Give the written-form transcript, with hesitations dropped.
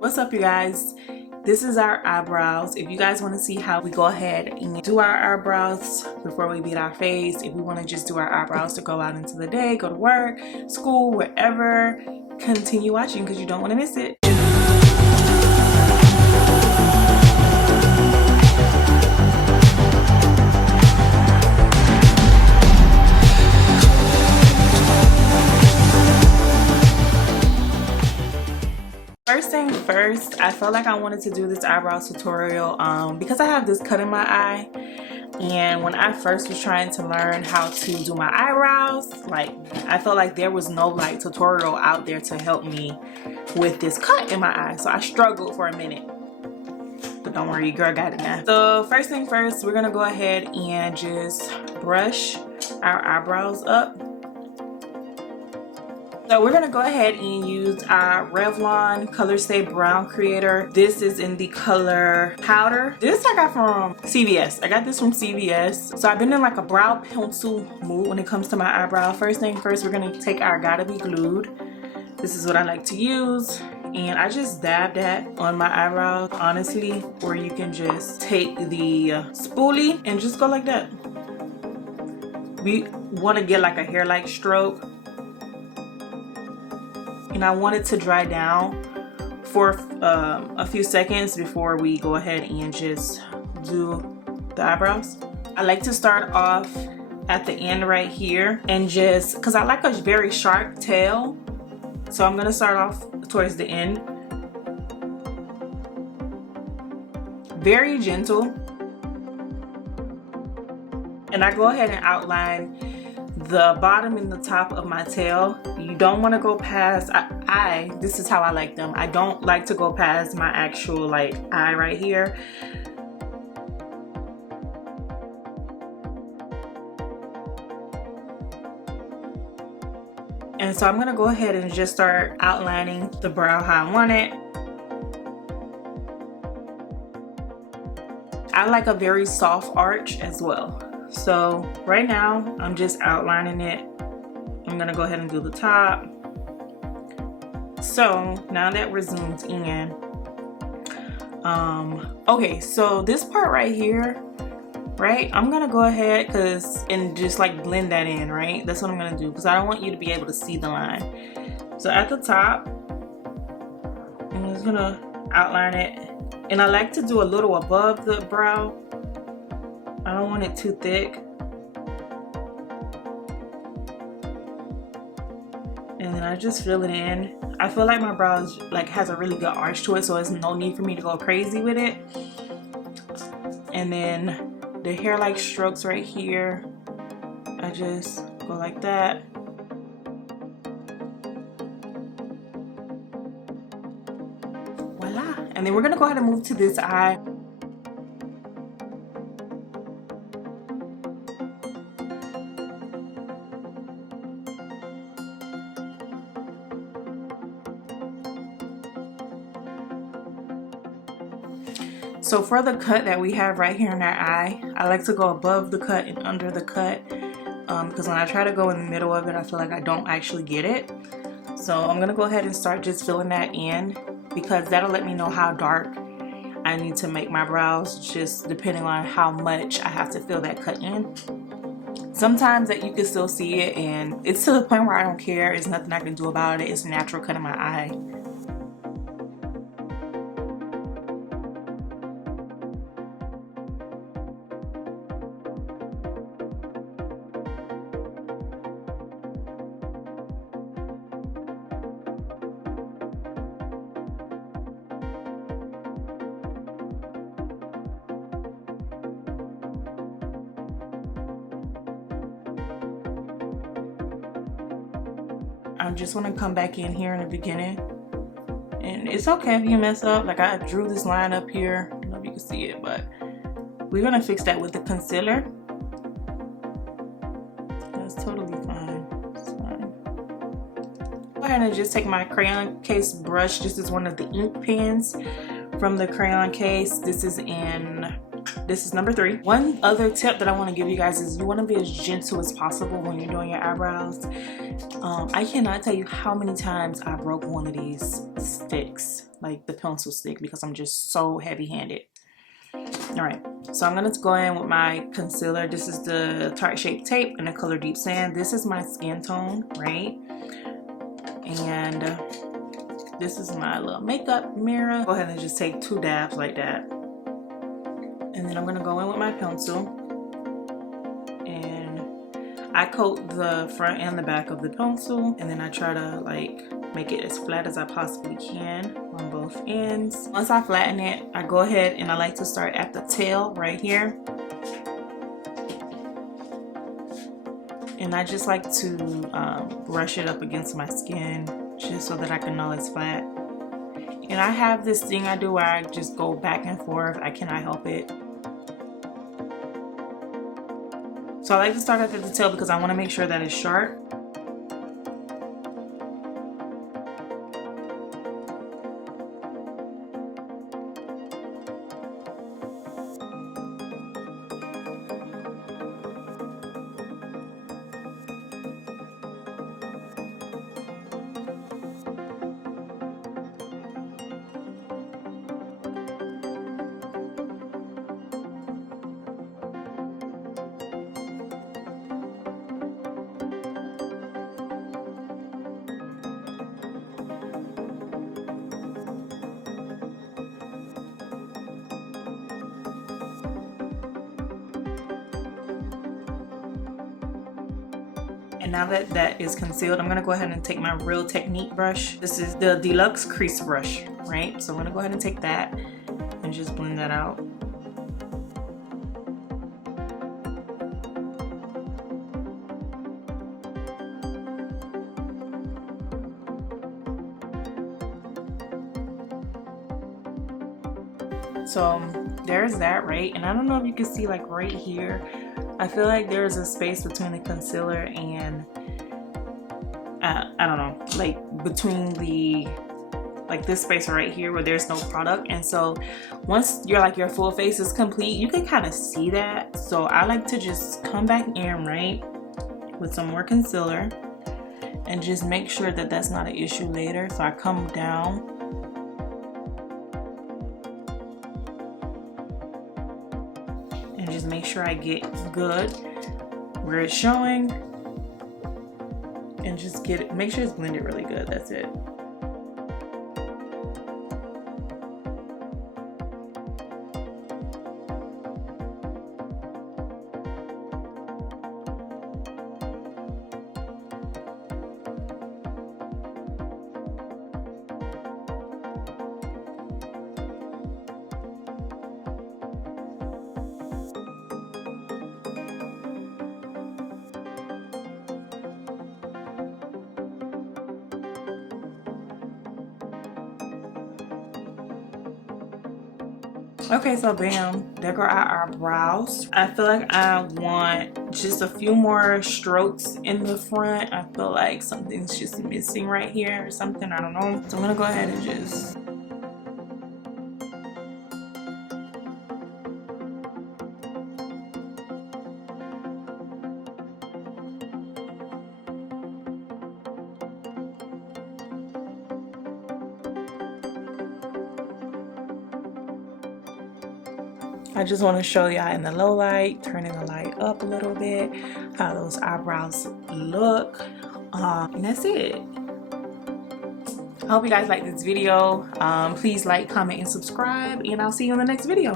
What's up, you guys? This is our eyebrows. If you guys want to see how we go ahead and do our eyebrows before we beat our face, if we want to just do our eyebrows to go out into the day, go to work, school, wherever, continue watching because you don't want to miss it. First thing first, I felt like I wanted to do this eyebrow tutorial because I have this cut in my eye, and when I first was trying to learn how to do my eyebrows, like I felt like there was no like tutorial out there to help me with this cut in my eye, so I struggled for a minute. But don't worry, girl got it now. So first thing first, we're gonna go ahead and just brush our eyebrows up. So we're gonna go ahead and use our Revlon Color Stay Brow Creator. This is in the color Powder. This I got from CVS. I got this from CVS. So I've been in like a brow pencil mood when it comes to my eyebrow. First thing first, we're gonna take our Gotta Be Glued. This is what I like to use. And I just dab that on my eyebrows, honestly, or you can just take the spoolie and just go like that. We wanna get like a hair-like stroke. And I want it to dry down for a few seconds before we go ahead and just do the eyebrows. I like to start off at the end right here and just, because I like a very sharp tail, so I'm gonna start off towards the end. Very gentle. And I go ahead and outline the bottom and the top of my tail. You don't want to go past, this is how I like them. I don't like to go past my actual like eye right here. And so I'm going to go ahead and just start outlining the brow how I want it. I like a very soft arch as well. So right now I'm just outlining it. I'm gonna go ahead and do the top. So now that we're zoomed in, okay, so this part right here, right, I'm gonna go ahead and just like blend that in, right? That's what I'm gonna do because I don't want you to be able to see the line. So at the top, I'm just gonna outline it, and I like to do a little above the brow. I don't want it too thick. And then I just fill it in. I feel like my brows like has a really good arch to it, so there's no need for me to go crazy with it. And then the hair-like strokes right here, I just go like that. Voila. And then we're gonna go ahead and move to this eye. So for the cut that we have right here in our eye, I like to go above the cut and under the cut because when I try to go in the middle of it, I feel like I don't actually get it. So I'm gonna go ahead and start just filling that in because that'll let me know how dark I need to make my brows, just depending on how much I have to fill that cut in. Sometimes that you can still see it, and it's to the point where I don't care. There's nothing I can do about it. It's a natural cut in my eye. I just want to come back in here in the beginning, and it's okay if you mess up. Like I drew this line up here, I don't know if you can see it, but we're gonna fix that with the concealer. That's totally fine. It's fine. Go ahead and just take my crayon case brush. This is one of the ink pens from the crayon case. This is in This is number 3. One other tip that I want to give you guys is you want to be as gentle as possible when you're doing your eyebrows. I cannot tell you how many times I broke one of these sticks, like the pencil stick, because I'm just so heavy-handed. Alright, so I'm going to go in with my concealer. This is the Tarte Shape Tape in the color Deep Sand. This is my skin tone, right? And this is my little makeup mirror. Go ahead and just take 2 dabs like that. And then I'm going to go in with my pencil. And I coat the front and the back of the pencil. And then I try to like make it as flat as I possibly can on both ends. Once I flatten it, I go ahead and I like to start at the tail right here. And I just like to brush it up against my skin just so that I can know it's flat. And I have this thing I do where I just go back and forth. I cannot help it. So I like to start at the tail because I want to make sure that it's sharp. And now that that is concealed, I'm gonna go ahead and take my Real Technique brush. This is the Deluxe Crease Brush, right? So I'm gonna go ahead and take that and just blend that out. So there's that, right? And I don't know if you can see like right here, I feel like there's a space between the concealer and I don't know, like between the like this space right here where there's no product. And so once your full face is complete, you can kind of see that. So I like to just come back in, right, with some more concealer and just make sure that that's not an issue later. So I come down and just make sure I get good where it's showing, and just get it, make sure it's blended really good. That's it. Okay, so bam, there go our brows. I feel like I want just a few more strokes in the front. I feel like something's just missing right here or something, I don't know. So I'm gonna go ahead and just I just want to show y'all in the low light, turning the light up a little bit, how those eyebrows look. And that's it. I hope you guys like this video. Please like, comment, and subscribe, and I'll see you in the next video.